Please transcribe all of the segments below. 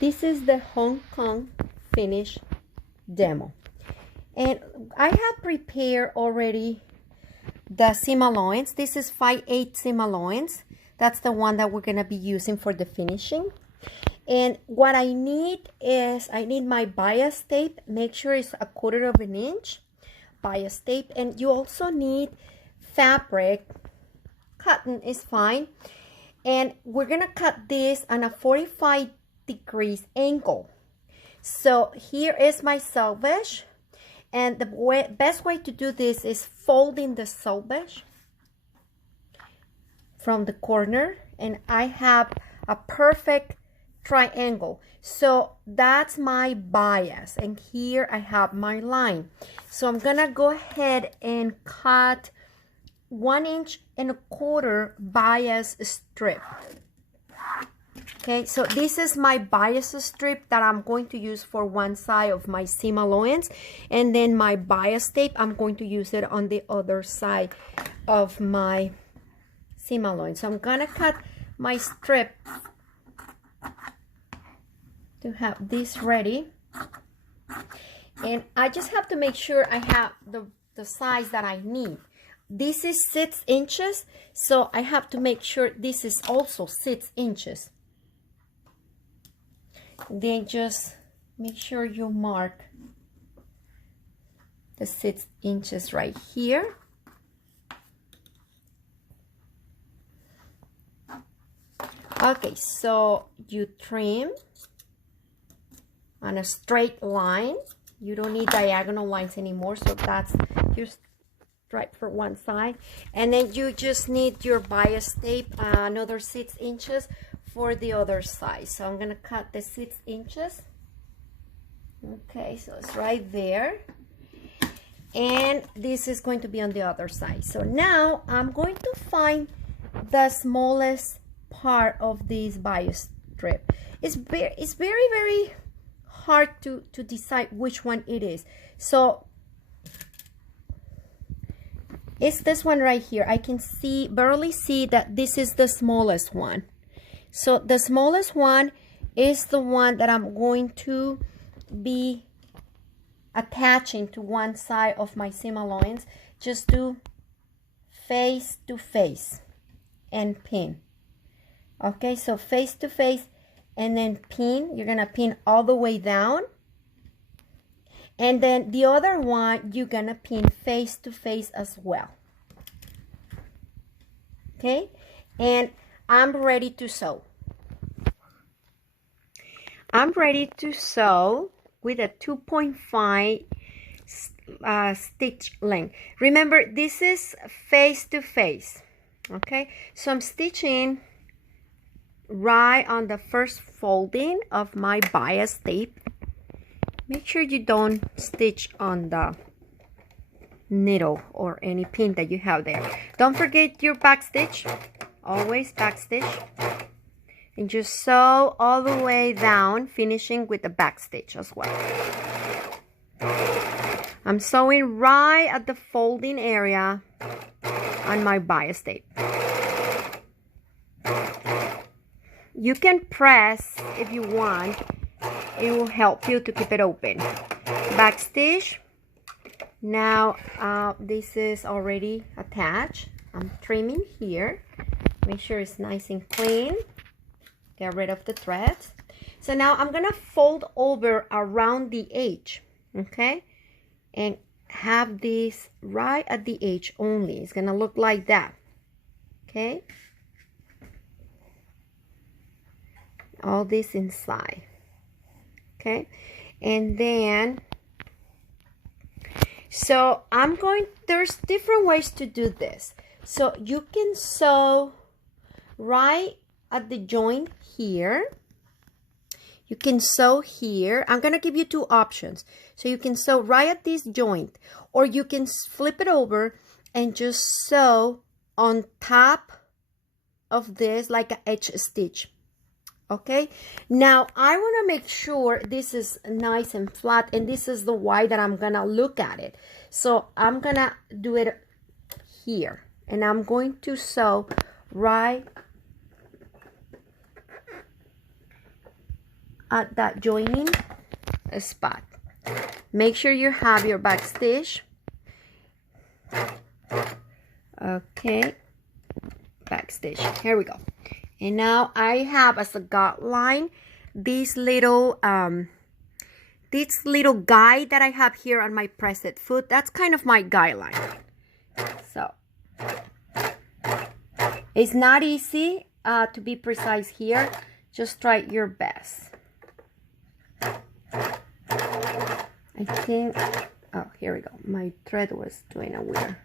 This is the Hong Kong finish demo. And I have prepared already the seam allowance. This is 5/8 seam allowance. That's the one that we're going to be using for the finishing. And what I need is, I need my bias tape. Make sure it's 1/4 of an inch bias tape. And you also need fabric. Cotton is fine. And we're going to cut this on a 45 degrees angle. So here is my selvage. And the best way to do this is folding the selvage from the corner. And I have a perfect triangle. So that's my bias. And here I have my line. So I'm going to go ahead and cut 1 1/4 inch bias strip. Okay, so this is my bias strip that I'm going to use for one side of my seam allowance, and then my bias tape, I'm going to use it on the other side of my seam allowance. So I'm gonna cut my strip to have this ready, and I just have to make sure I have the size that I need. This is 6 inches, so I have to make sure this is also 6 inches. Then just make sure you mark the 6 inches right here. Okay, so you trim on a straight line. You don't need diagonal lines anymore, so that's just right for one side. And then you just need your bias tape, another 6 inches for the other side. So I'm gonna cut the 6 inches. Okay, so it's right there, and this is going to be on the other side. So now I'm going to find the smallest part of this bias strip. It's very hard to decide which one it is. So it's this one right here. I can barely see that this is the smallest one. So the smallest one is the one that I'm going to be attaching to one side of my seam allowance. Just do face to face and pin. Okay, so face to face and then pin. You're gonna pin all the way down. And then the other one, you're gonna pin face to face as well. Okay, and I'm ready to sew. I'm ready to sew with a 2.5 stitch length. Remember, this is face to face. Okay, so I'm stitching right on the first folding of my bias tape. Make sure you don't stitch on the needle or any pin that you have there. Don't forget your back stitch. Always back stitch. And just sew all the way down, finishing with the back stitch as well. I'm sewing right at the folding area on my bias tape. You can press if you want. It will help you to keep it open. Back stitch. Now this is already attached. I'm trimming here. Make sure it's nice and clean. Get rid of the threads. So now I'm gonna fold over around the edge, okay? And have this right at the edge only. It's gonna look like that, okay? All this inside, okay? And then, so there's different ways to do this. So you can sew right at the joint here. You can sew here. I'm gonna give you two options. So you can sew right at this joint, or you can flip it over and just sew on top of this like an edge stitch. Okay, now I want to make sure this is nice and flat, and this is the way that I'm gonna look at it. So I'm gonna do it here, and I'm going to sew right at that joining spot. Make sure you have your backstitch. Okay, backstitch. Here we go. And now I have as a guideline this little guide that I have here on my pressed foot. That's kind of my guideline. So it's not easy to be precise here. Just try your best. I think, oh, here we go. My thread was doing a weird.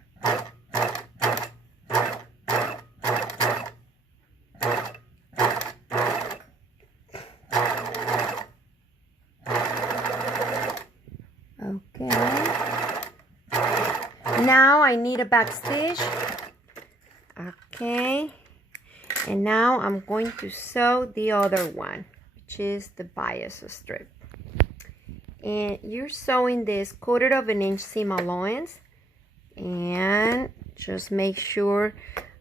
Okay. Now I need a backstitch. Okay. And now I'm going to sew the other one, which is the bias strip. And you're sewing this 1/4 inch seam allowance, and just make sure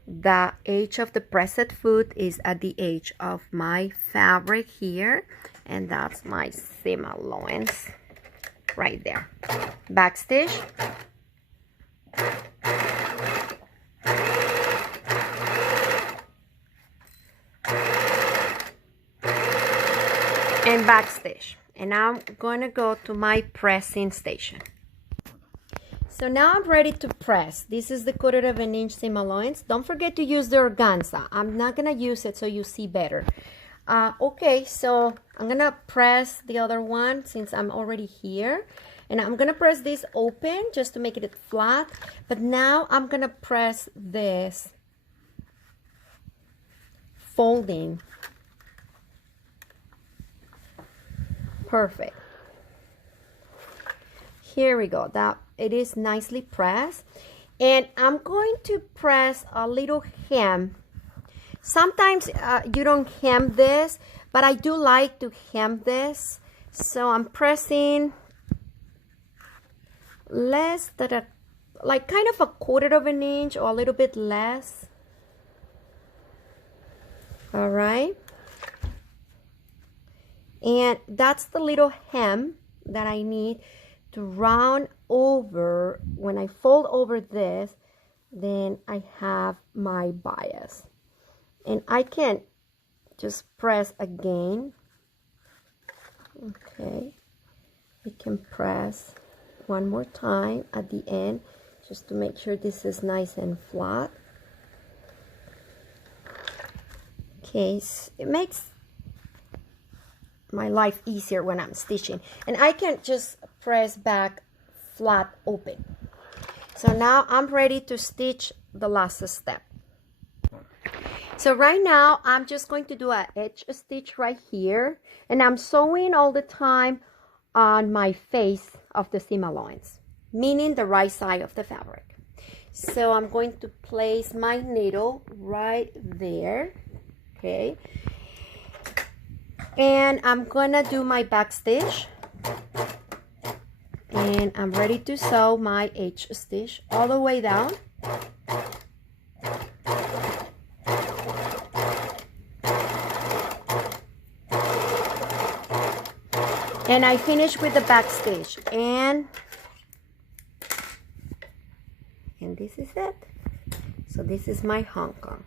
the edge of the pressed foot is at the edge of my fabric here, and that's my seam allowance right there. Backstitch. And backstitch. And now I'm going to go to my pressing station. So now I'm ready to press. This is the 1/4 inch seam allowance. Don't forget to use the organza. I'm not going to use it so you see better. Okay, so I'm going to press the other one since I'm already here. And I'm going to press this open just to make it flat. But now I'm going to press this folding. Perfect. Here we go. That it is nicely pressed. And I'm going to press a little hem. Sometimes you don't hem this, but I do like to hem this. So I'm pressing less than like kind of a 1/4 inch or a little bit less. All right. And that's the little hem that I need to round over. When I fold over this, then I have my bias. And I can just press again. Okay. I can press one more time at the end just to make sure this is nice and flat. Okay, so it makes my life easier when I'm stitching. And I can just press back flat open. So now I'm ready to stitch the last step. So right now I'm just going to do an edge stitch right here, and I'm sewing all the time on my face of the seam allowance, meaning the right side of the fabric. So I'm going to place my needle right there. Okay. And I'm gonna do my back stitch, and I'm ready to sew my edge stitch all the way down. And I finish with the back stitch, and this is it. So this is my Hong Kong.